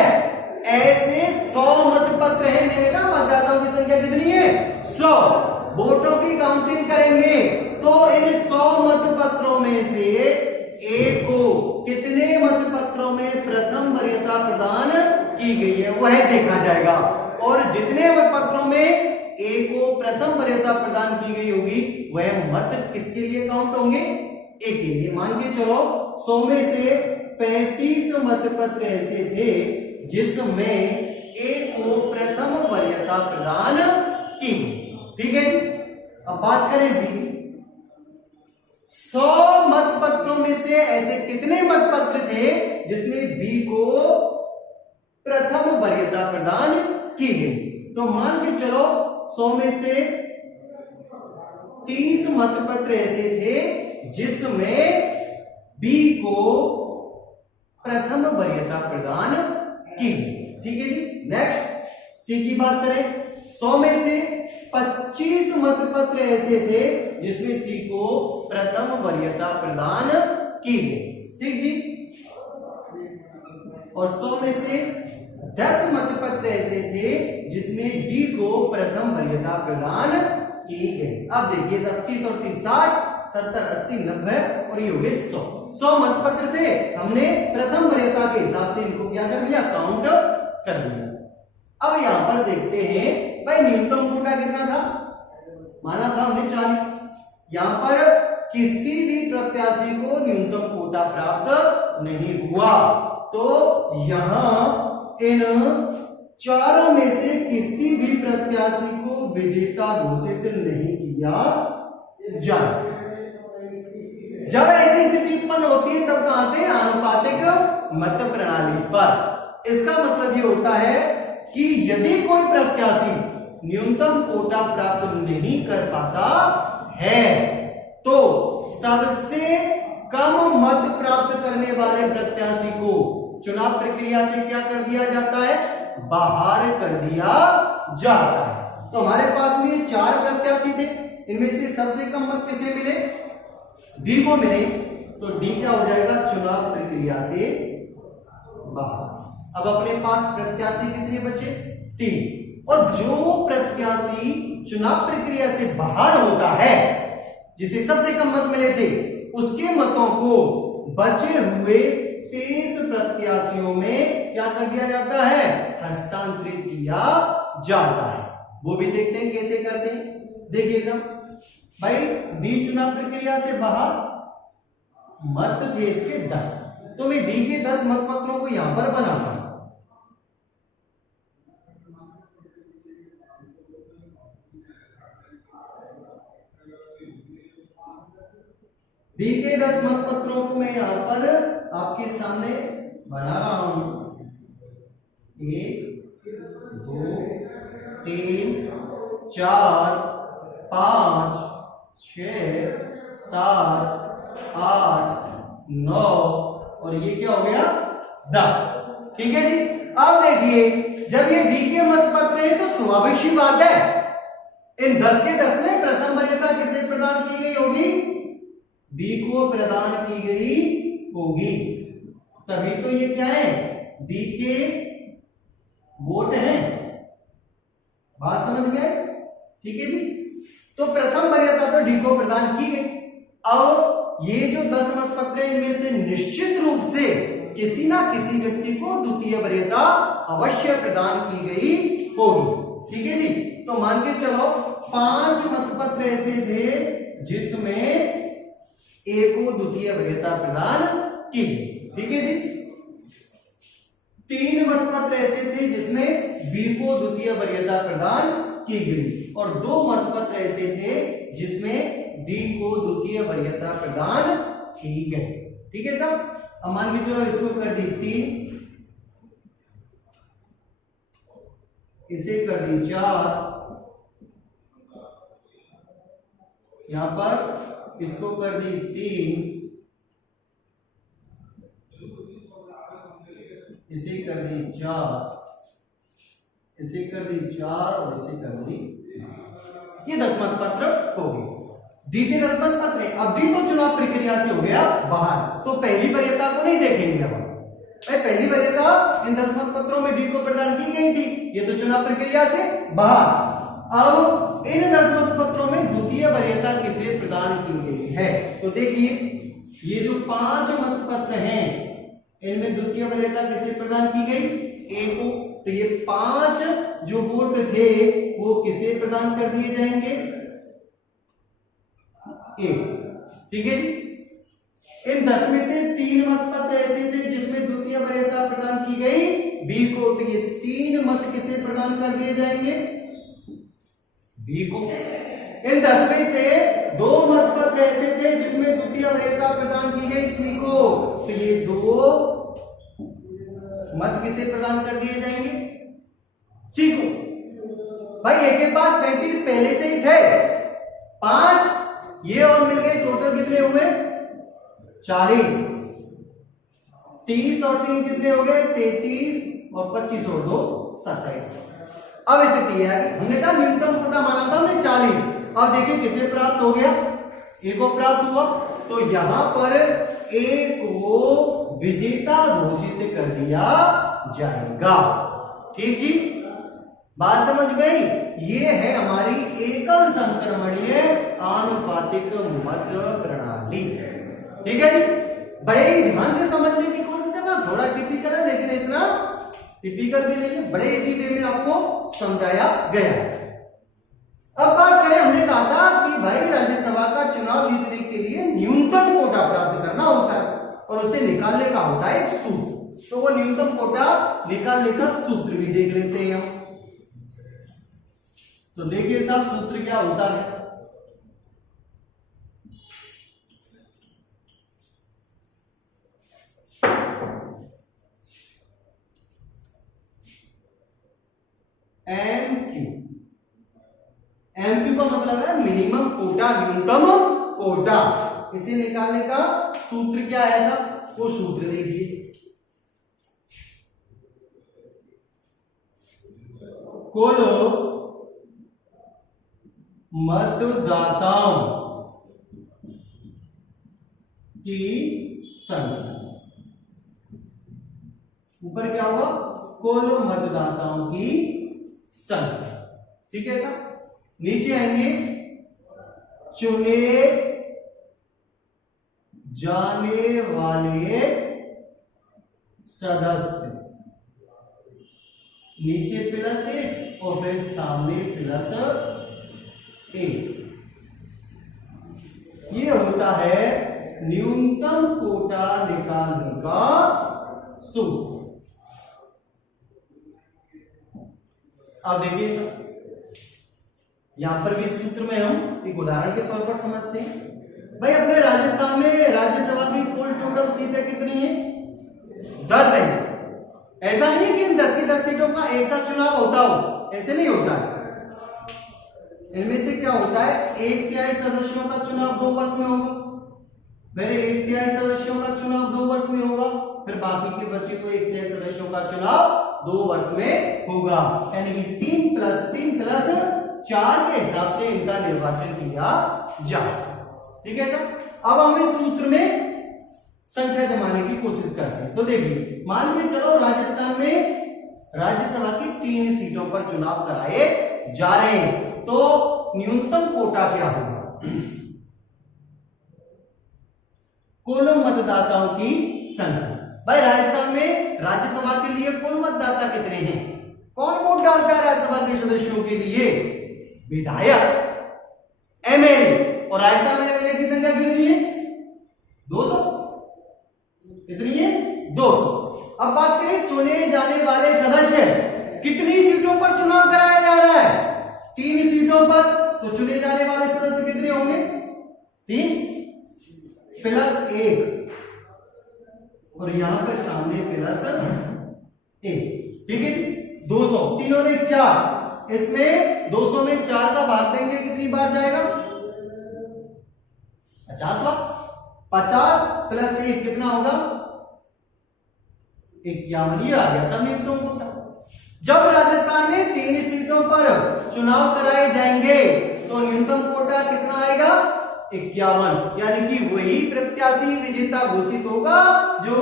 ऐसे 100 मत पत्र है मेरे ना, मतदाताओं की संख्या कितनी है, 100। वोटों की काउंटिंग करेंगे तो इन 100 मत पत्रों में से ए को कितने मत पत्रों में प्रथम वरीयता प्रदान की गई है वह देखा जाएगा, और जितने मत पत्रों में ए को प्रथम वरीयता प्रदान की गई होगी वह मत किसके लिए काउंट होंगे, ए के लिए। मान के चलो 100 में से 35 मत पत्र ऐसे थे जिसमें ए को प्रथम वरीयता प्रदान की। ठीक है जी, अब बात करें बी। 100 मत पत्रों में से ऐसे कितने मत पत्र थे जिसमें बी को प्रथम वरीयता प्रदान की गई। तो मान के चलो 100 में से 30 मत पत्र ऐसे थे जिसमें बी को प्रथम वरीयता प्रदान की। ठीक है जी, नेक्स्ट सी की बात करें। 100 में से 25 मत पत्र ऐसे थे जिसमें सी को प्रथम वरीयता प्रदान की गई। ठीक जी, और 100 में से 10 मत पत्र ऐसे थे जिसमें डी को प्रथम वरीयता प्रदान की गई। अब देखिए 37 और 30 60, 70, 80, 90 और ये हो गए 100 मतपत्र थे। हमने प्रथम वरीयता के हिसाब से इनको क्या कर लिया, काउंट कर लिया। अब यहां पर देखते हैं भाई न्यूनतम कोटा कितना था, माना था हमने 40। यहां पर किसी भी प्रत्याशी को न्यूनतम कोटा प्राप्त नहीं हुआ, तो यहां इन चारों में से किसी भी प्रत्याशी को विजेता घोषित नहीं किया जाए। जब ऐसी स्थिति उत्पन्न होती है तब कहां आते हैं, आनुपातिक मत प्रणाली पर। इसका मतलब ये होता है कि यदि कोई प्रत्याशी न्यूनतम कोटा प्राप्त नहीं कर पाता है तो सबसे कम मत प्राप्त करने वाले प्रत्याशी को चुनाव प्रक्रिया से क्या कर दिया जाता है, बाहर कर दिया जाता है। तो हमारे पास में ये 4 प्रत्याशी थे, इनमें से सबसे कम मत किसे मिले, डी को मिले, तो डी क्या हो जाएगा, चुनाव प्रक्रिया से बाहर। अब अपने पास प्रत्याशी कितने बचे, 3। और जो प्रत्याशी चुनाव प्रक्रिया से बाहर होता है, जिसे सबसे कम मत मिले थे, उसके मतों को बचे हुए शेष प्रत्याशियों में क्या कर दिया जाता है, हस्तांतरित किया जाता है। वो भी देखते हैं कैसे करते हैं। देखिए सब भाई, डी चुनाव प्रक्रिया से बाहर, मत थे इसके 10, तो मैं डी के 10 मतपत्रों को यहां पर बनाता हूं। डी के 10 मतपत्रों को मैं यहां पर आपके सामने बना रहा हूं। 1 2 3 4 5 6 7 8 9 और ये क्या हो गया, 10। ठीक है जी। अब देखिए, जब ये डी के मतपत्र है तो स्वाभाविक सी बात है, इन 10 के 10 में प्रथम वरीयता किसे प्रदान की गई होगी, डी को प्रदान की गई होगी, तभी तो ये क्या है, डी के वोट हैं। बात समझ में आई? ठीक है जी। तो प्रथम वरीयता तो डी को प्रदान की गई। अब ये जो 10 मतपत्र हैं, इनमें से निश्चित रूप से किसी ना किसी व्यक्ति को द्वितीय वरीयता अवश्य प्रदान की गई होगी। ठीक है जी। तो मान के चलो 5 मतपत्र ऐसे थे जिसमें ए को द्वितीय वरीयता प्रदान की गई। ठीक है जी। 3 मतपत्र ऐसे थे जिसमें बी को द्वितीय वरीयता प्रदान की गई और 2 मतपत्र ऐसे थे जिसमें डी को द्वितीय वरीयता प्रदान की गई। ठीक है साहब। अब मान के चलो इसको कर दी 3, इसे कर दी 4, यहां पर इसको कर दी 3, इसे कर दी 4, इसे कर दी 4 और इसे कर दी, ये 10 मतपत्र हो गए। डी के 10 मतपत्र है। अब डी तो चुनाव प्रक्रिया से हो गया बाहर, तो पहली वरीयता को नहीं देखेंगे। अब पहली वरीयता इन 10 मतपत्रों में डी को प्रदान की गई थी, ये तो चुनाव प्रक्रिया से बाहर। अब इन 10 मतपत्रों में द्वितीय वरीयता किसे प्रदान की गई है, तो देखिए ये जो 5 मतपत्र हैं, इनमें द्वितीय वरीयता किसे प्रदान की गई, ए को। तो ये 5 जो वोट थे वो किसे प्रदान कर दिए जाएंगे, ए। ठीक है जी। इन 10 में से 3 मतपत्र ऐसे थे जिसमें द्वितीय वरीयता प्रदान की गई बी को, तो ये 3 मत किसे प्रदान कर दिए जाएंगे, बी को। इन 10 में से 2 मतपत्र ऐसे थे जिसमें द्वितीय वरीयता प्रदान की गई सी को, तो ये 2 मत किसे प्रदान कर दिए जाएंगे, सी को। भाई ए के पास 35 पहले से ही थे, 5 ये और मिल गए, टोटल कितने हुए 40, 30 और 3 कितने हो गए 33 और 25 और 2 27। अब स्थिति है, हमने कहा न्यूनतम कोटा माना था हमने 40। अब देखिए किसे प्राप्त हो गया, ए को प्राप्त हुआ, तो यहां पर ए को विजेता घोषित कर दिया जाएगा। ठीक जी, बात समझ गई। ये है हमारी एकल संक्रमणीय आनुपातिक मत प्रणाली। ठीक है जी, बड़े ही ध्यान से समझने की कोशिश करना, थोड़ा टिपिकल है लेकिन इतना टिपिकल भी नहीं है, बड़े इजी वे में आपको समझाया गया है। अब बात करें, हमने कहा था कि भाई राज्यसभा का चुनाव जीतने के लिए न्यूनतम कोटा प्राप्त करना होता है और उसे निकालने का होता है एक सूत्र। तो वो न्यूनतम कोटा निकालने का सूत्र भी देख लेते हैं हम। तो देखिए साहब सूत्र क्या होता है। एमक्यू का मतलब है मिनिमम कोटा, न्यूनतम कोटा। इसे निकालने का सूत्र क्या है साहब, वो सूत्र देखिए। कुल मतदाताओं की संख्या, ऊपर क्या होगा, कुल मतदाताओं की संख्या। ठीक है सर, नीचे आएंगे चुने जाने वाले सदस्य, नीचे प्लस एक और फिर सामने प्लस एक। ये होता है न्यूनतम कोटा निकालने का सूत्र। अब देखिए सर, यहां पर भी सूत्र में हम एक उदाहरण के तौर पर समझते हैं। भाई अपने राजस्थान में राज्यसभा की कुल टोटल सीटें कितनी है, 10 है। ऐसा नहीं है कि इन 10 की 10 सीटों का एक साथ चुनाव होता हो, ऐसे नहीं होता है। इनमें से क्या होता है, 1/3 सदस्यों का चुनाव 2 वर्ष में होगा, मेरे 1/3 सदस्यों का चुनाव 2 वर्ष में होगा, फिर बाकी के बचे को 1/3 सदस्यों का चुनाव 2 वर्ष में होगा। यानी कि 3 + 3 + 4 के हिसाब से इनका निर्वाचन किया जाए। ठीक है सर, अब हम इस सूत्र में संख्या जमाने की कोशिश करते हैं। तो देखिए, मान के चलो राजस्थान में राज्यसभा की 3 सीटों पर चुनाव कराए जा रहे हैं, तो न्यूनतम कोटा क्या होगा, कुल मतदाताओं की संख्या। भाई राजस्थान में राज्यसभा के लिए कुल मतदाता कितने हैं, कौन वोट डालता है राज्यसभा के सदस्यों के लिए, विधायक, एमएलए। और राजस्थान में एमएलए की संख्या कितनी है, 200। कितनी है, 200। अब बात करें चुने जाने वाले सदस्य, कितनी सीटों पर चुनाव कराया जा रहा है, 3 सीटों पर। तो चुने जाने वाले सदस्य कितने होंगे, 3 + 1 और यहां पर सामने +1। ठीक है जी, 200, तीनों ने 4, इसमें 200 में 4 का भाग देंगे कितनी बार जाएगा, 50 बार। 50 + 1 कितना होगा, 51। ये आ गया सब न्यूनतम कोटा। जब राजस्थान में 3 सीटों पर चुनाव कराए जाएंगे तो न्यूनतम कोटा कितना आएगा, 51। यानी कि वही प्रत्याशी विजेता घोषित होगा जो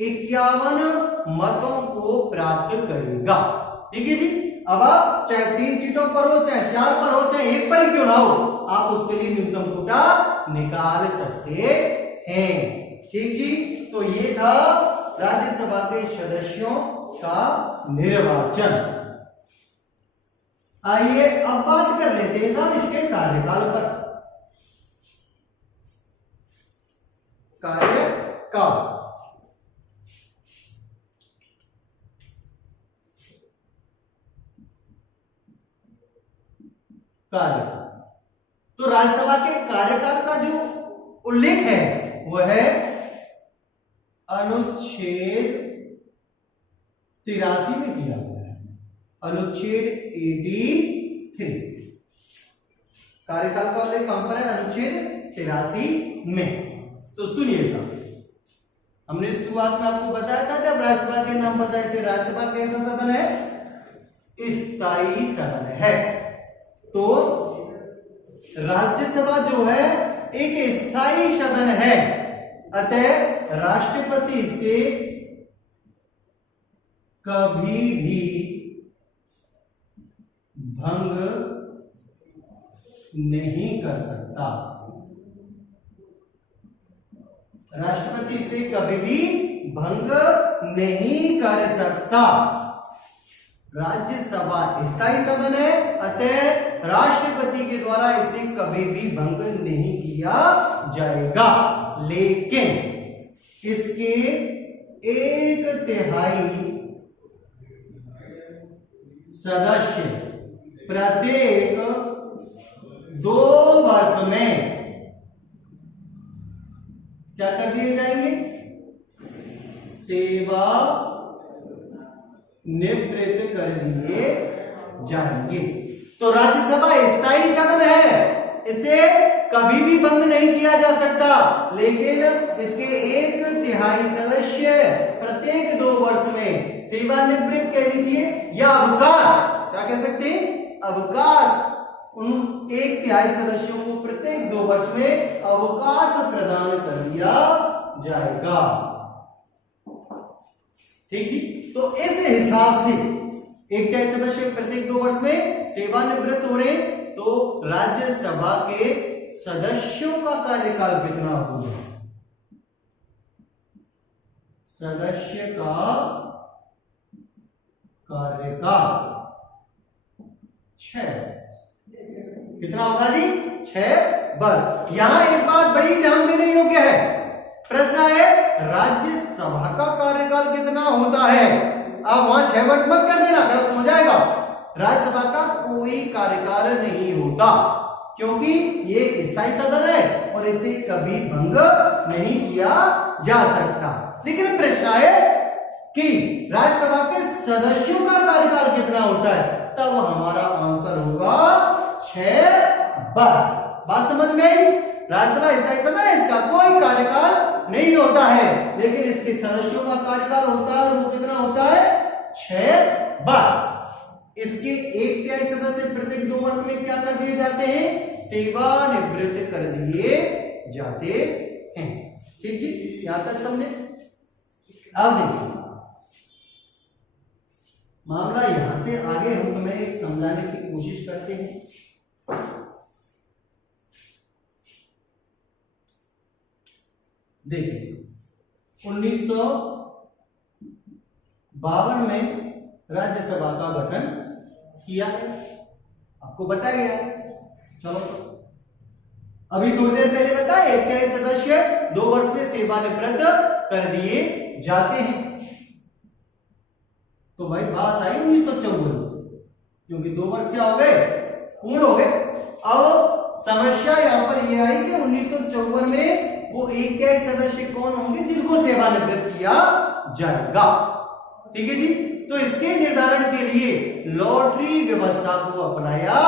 51 मतों को प्राप्त करेगा। ठीक है जी। अब आप चाहे 3 सीटों पर हो, चाहे 4 पर हो, चाहे 1 पर ही क्यों ना हो, आप उसके लिए न्यूनतम कोटा निकाल सकते हैं। ठीक जी, तो ये था राज्यसभा के सदस्यों का निर्वाचन। आइए अब बात कर लेते हैं साहब इसके कार्यकाल पर। कार्यकाल, तो राज्यसभा के कार्यकाल का जो उल्लेख है वो है अनुच्छेद 83 में किया गया है। अनुच्छेद 83 कार्यकाल का उल्लेख कहां पर है, अनुच्छेद 83 में। तो सुनिए साहब, हमने शुरुआत में आपको बताया था जब राज्यसभा के नाम बताए थे, राज्यसभा कैसा सदन है, स्थायी सदन है। तो राज्यसभा जो है एक स्थायी सदन है, अतः राष्ट्रपति से कभी भी भंग नहीं कर सकता। राष्ट्रपति इसे कभी भी भंग नहीं कर सकता। राज्यसभा स्थायी सदन है, अतः राष्ट्रपति के द्वारा इसे कभी भी भंग नहीं किया जाएगा। लेकिन इसके 1/3 सदस्य प्रत्येक 2 वर्ष में क्या कर दिए जाएंगे? सेवा निवृत्त कर दिए जाएंगे। तो राज्यसभा स्थायी सदन है, इसे कभी भी भंग नहीं किया जा सकता, लेकिन इसके 1/3 सदस्य प्रत्येक 2 वर्ष में सेवानिवृत्त कह लीजिए या अवकाश, क्या कह सकते हैं? अवकाश। उन 1/3 सदस्यों को प्रत्येक 2 वर्ष में अवकाश प्रदान कर दिया जाएगा। ठीक जी। तो इस हिसाब से 1/3 सदस्य प्रत्येक 2 वर्ष में सेवानिवृत्त हो रहे, तो राज्यसभा के सदस्यों का कार्यकाल कितना होगा? सदस्य का कार्यकाल 6 वर्ष। कितना होगा जी? 6 वर्ष। यहां एक बात बड़ी ध्यान देने योग्य है। प्रश्न है राज्यसभा का कार्यकाल कितना होता है? आप वहां 6 वर्ष मत कर देना, गलत हो जाएगा। राज्यसभा का कोई कार्यकाल नहीं होता, क्योंकि ये स्थायी सदन है और इसे कभी भंग नहीं किया जा सकता। लेकिन प्रश्न है कि राज्यसभा के सदस्यों का कार्यकाल कितना होता है, तब हमारा आंसर होगा 6 वर्ष। बात समझ में आई? राज्यसभा स्थायी सदन है, इसका कोई कार्यकाल नहीं होता है, लेकिन इसके सदस्यों का कार्यकाल होता है, और वो कितना होता है? 6 वर्ष। इसके 1/3 सदस्य प्रत्येक 2 वर्ष में क्या कर दिए जाते हैं? सेवानिवृत्त कर दिए जाते हैं। ठीक जी, यहां तक समझे? अब देखिए मामला यहां से आगे हम तुम्हें एक समझाने की कोशिश करते हैं। देखिए 1952 में राज्यसभा का गठन किया है, आपको बताया गया है। चलो अभी थोड़ी देर पहले बताया 1/3 सदस्य 2 वर्ष में सेवानिवृत्त कर दिए जाते हैं। तो भाई बात आई 1954, क्योंकि 2 वर्ष क्या हो गए? पूर्ण हो गए। अब समस्या यहां पर यह आई कि 1954 में वो 1/3 सदस्य कौन होंगे जिनको सेवानिवृत्त किया जाएगा। ठीक है जी। तो इसके निर्धारण के लिए लॉटरी व्यवस्था को अपनाया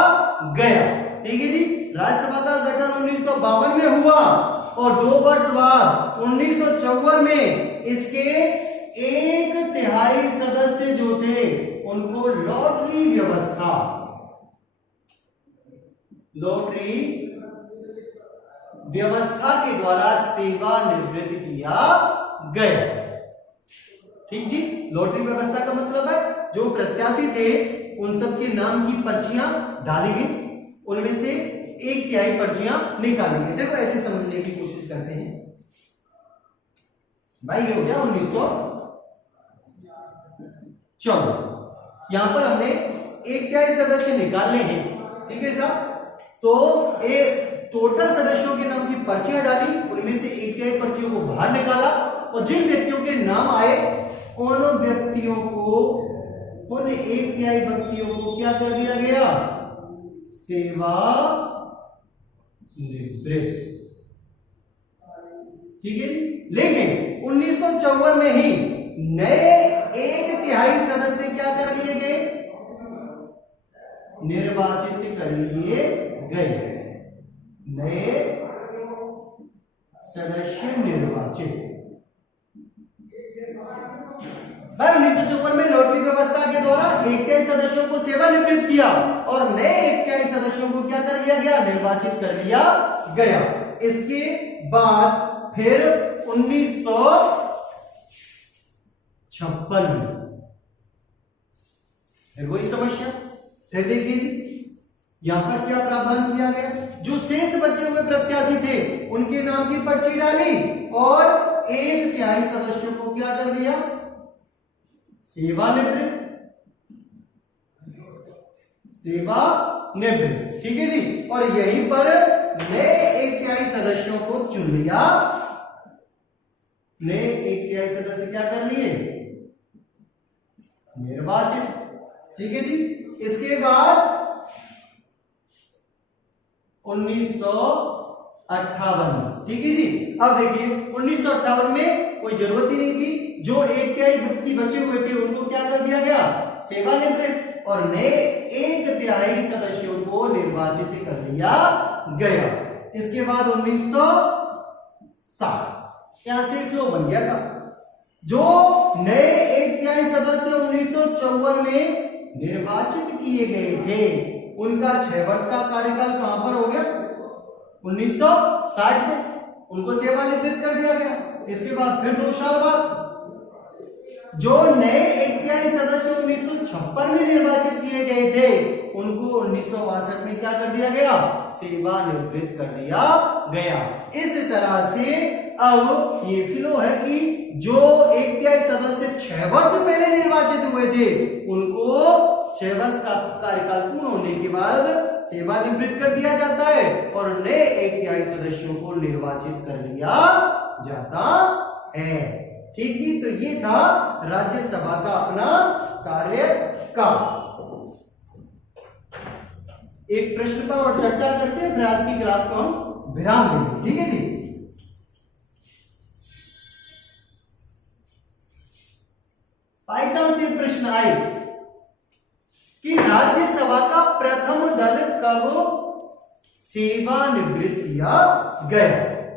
गया। ठीक है जी। राज्यसभा का गठन 1952 में हुआ और 2 वर्ष बाद 1954 में इसके 1/3 सदस्य जो थे उनको लॉटरी व्यवस्था के द्वारा सेवानिवृत्त किया गया। ठीक जी। लॉटरी व्यवस्था का मतलब है जो प्रत्याशी थे उन सब के नाम की पर्चियां डाली गई, उनमें से 1/3 पर्चियां निकाली गई। देखो ऐसे समझने की कोशिश करते हैं भाई। ये हो गया 1954। यहां पर हमने 1/3 सदस्य निकालने हैं। ठीक है साहब। तो टोटल सदस्यों के नाम की पर्चियां डाली, उनमें से 1/3 पर्चियों को बाहर निकाला और जिन व्यक्तियों के नाम आए उन 1/3 व्यक्तियों को क्या कर दिया गया? सेवा निवृत्त। ठीक है। लेकिन 1954 में ही नए 1/3 सदस्य क्या कर लिए गए? निर्वाचित कर लिए गए। नए सदस्य निर्वाचित। 1954 में लॉटरी व्यवस्था के द्वारा 1/3 सदस्यों को सेवानिवृत्त किया और नए 1/3 सदस्यों को क्या कर लिया गया? निर्वाचित कर लिया गया। इसके बाद फिर 1956 में फिर वही समस्या। फिर देखिए जी, यहां पर क्या प्रावधान किया गया, जो शेष बचे हुए प्रत्याशी थे उनके नाम की पर्ची डाली और 1/3 सदस्यों को क्या कर दिया, सेवानिवृत्त, सेवानिवृत्त। ठीक है जी। और यहीं पर नए 1/3 सदस्यों को चुन लिया, नए 1/3 सदस्य क्या कर लिए, निर्वाचित। ठीक है जी। इसके बाद 1958, ठीक है जी। अब देखिए 1958 में कोई जरूरत ही नहीं थी, जो 1/3 व्यक्ति बचे हुए थे उनको क्या कर दिया गया, सेवानिवृत्त, और नए 1/3 सदस्यों को निर्वाचित कर दिया गया। इसके बाद 1960 यहां से फ्लो बन गया सब। जो नए 1/3 सदस्य 1954 में निर्वाचित किए गए थे उनका 6 वर्ष का कार्यकाल कहां पर हो गया, 1960 में उनको सेवानिवृत्त कर दिया गया। इसके बाद फिर 2 साल बाद जो नए 1/3 सदस्य 1956 में निर्वाचित किए गए थे उनको 1962 में क्या कर दिया गया, सेवानिवृत्त कर दिया गया। इस तरह से अब ये फ्लो है कि जो 1/3 सदस्य 6 वर्ष पहले निर्वाचित हुए थे उनको 6 वर्ष का कार्यकाल पूर्ण होने के बाद सेवानिवृत्त कर दिया जाता है और नए 1/3 सदस्यों को निर्वाचित कर लिया जाता है। ठीक जी। तो ये था राज्यसभा का अपना कार्यकाल। एक प्रश्न पर और चर्चा करते हैं, फिर आज की क्लास को हम विराम देंगे। ठीक है जी। बाई चांस ये प्रश्न आए कि राज्यसभा का प्रथम दल कब सेवानिवृत्त किया गया।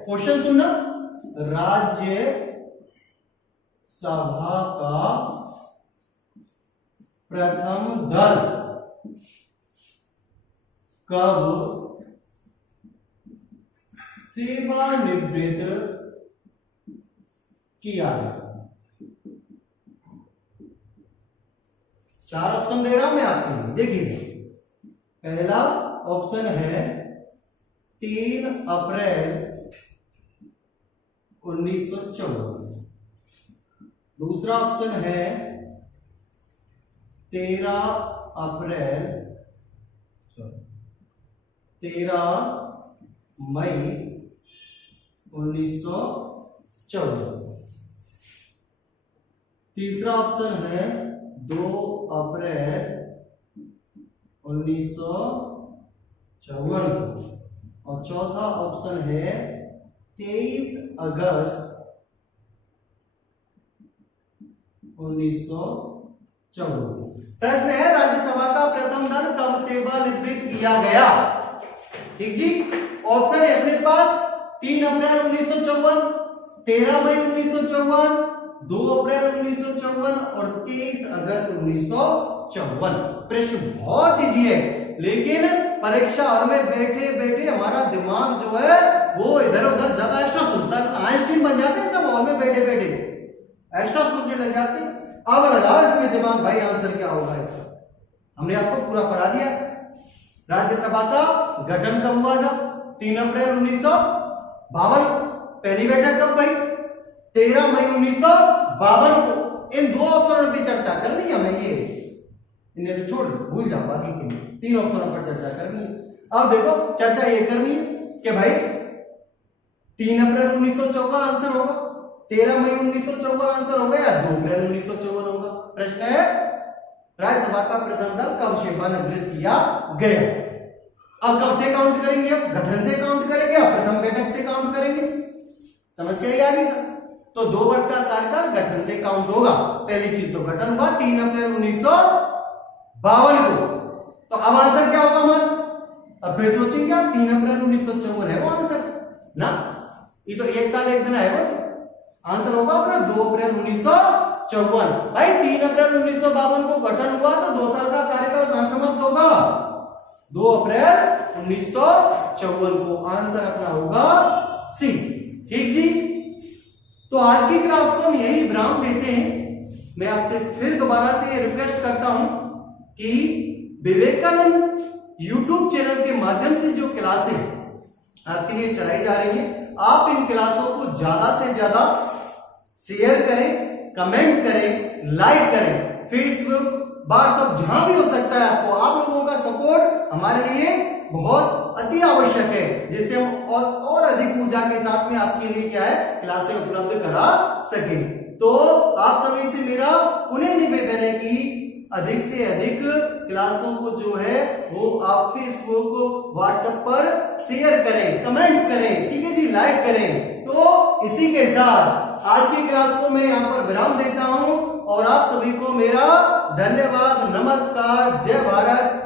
क्वेश्चन सुनना, राज्यसभा का प्रथम दल कब सेवानिवृत्त किया गया। 4 ऑप्शन दे रहा हूं मैं आपके लिए, देखिए। पहला ऑप्शन है 3 अप्रैल 1954, दूसरा ऑप्शन है 13 मई 1954, तीसरा ऑप्शन है 2 अप्रैल 1954 और चौथा ऑप्शन है 23 अगस्त 1954। प्रश्न है राज्यसभा का प्रथम दल कब सेवानिवृत्त किया गया। ठीक जी। ऑप्शन है अपने पास 3 अप्रैल 1954, 13 मई 1954, 2 अप्रैल 1954 और 23 अगस्त 1954। प्रश्न बहुत इजी है, लेकिन परीक्षा हॉल में बैठे बैठे हमारा दिमाग जो है वो इधर उधर ज्यादा एक्स्ट्रा सोचता है। आइंस्टीन बन जाते हैं सब हॉल में बैठे बैठे, एक्स्ट्रा सोचने लग जाते हैं। अब लगाओ इसमें दिमाग भाई, आंसर क्या होगा इसका। हमने आपको पूरा पढ़ा दिया। राज्यसभा का गठन कब हुआ था, 3 अप्रैल 1952। पहली बैठक कब भाई, 13 मई 1952 को। इन 2 ऑप्शनों पर चर्चा करनी है हमें, ये इन्हें तो छोड़ भूल जाओ, बाकी के 3 ऑप्शनों पर चर्चा करनी है। अब देखो चर्चा ये करनी है कि भाई 3 अप्रैल 1954 आंसर होगा, 13 मई 1954 आंसर होगा या 2 अप्रैल 1954 होगा। प्रश्न है राज्यसभा का प्रथम दल कब सेवानिवृत्त किया गया। अब कब से काउंट करेंगे, अब गठन से काउंट करेंगे या प्रथम बैठक से काउंट करेंगे, समस्या ही आ गई सर। तो 2 वर्ष का कार्यकाल गठन से काउंट होगा। पहली चीज तो गठन हुआ 3 अप्रैल 1952 को। तो अब आंसर क्या होगा हमारा, अब फिर सोचेंगे आप 3 अप्रैल 1954 है वो आंसर ना, ये तो 1 साल 1 दिन है वो आंसर होगा अपना 2 अप्रैल 1954। भाई 3 अप्रैल 1952 को गठन हुआ तो 2 साल का कार्यकाल कहां समाप्त होगा, 2 अप्रैल 1954 को। आंसर अपना होगा सी। ठीक जी। तो आज की क्लास को हम यही विराम देते हैं। मैं आपसे फिर दोबारा से रिक्वेस्ट करता हूं कि विवेकानंद YouTube चैनल के माध्यम से जो क्लासें आपके लिए चलाई जा रही हैं, आप इन क्लासों को ज्यादा से ज्यादा शेयर करें, कमेंट करें, लाइक करें, फेसबुक, व्हाट्सएप, जहां भी हो सकता है आपको। आप लोगों का सपोर्ट हमारे लिए बहुत अति आवश्यक है, जिससे हम और अधिक ऊर्जा के साथ में आपके लिए क्या है क्लासें उपलब्ध करा सके। तो आप सभी से मेरा पुनः निवेदन है कि अधिक से अधिक क्लासों को जो है वो आप फेसबुक, व्हाट्सएप पर शेयर करें, कमेंट्स करें, ठीक है जी, लाइक करें। तो इसी के साथ आज की क्लास को मैं यहाँ पर विराम देता हूं और आप सभी को मेरा धन्यवाद, नमस्कार, जय भारत।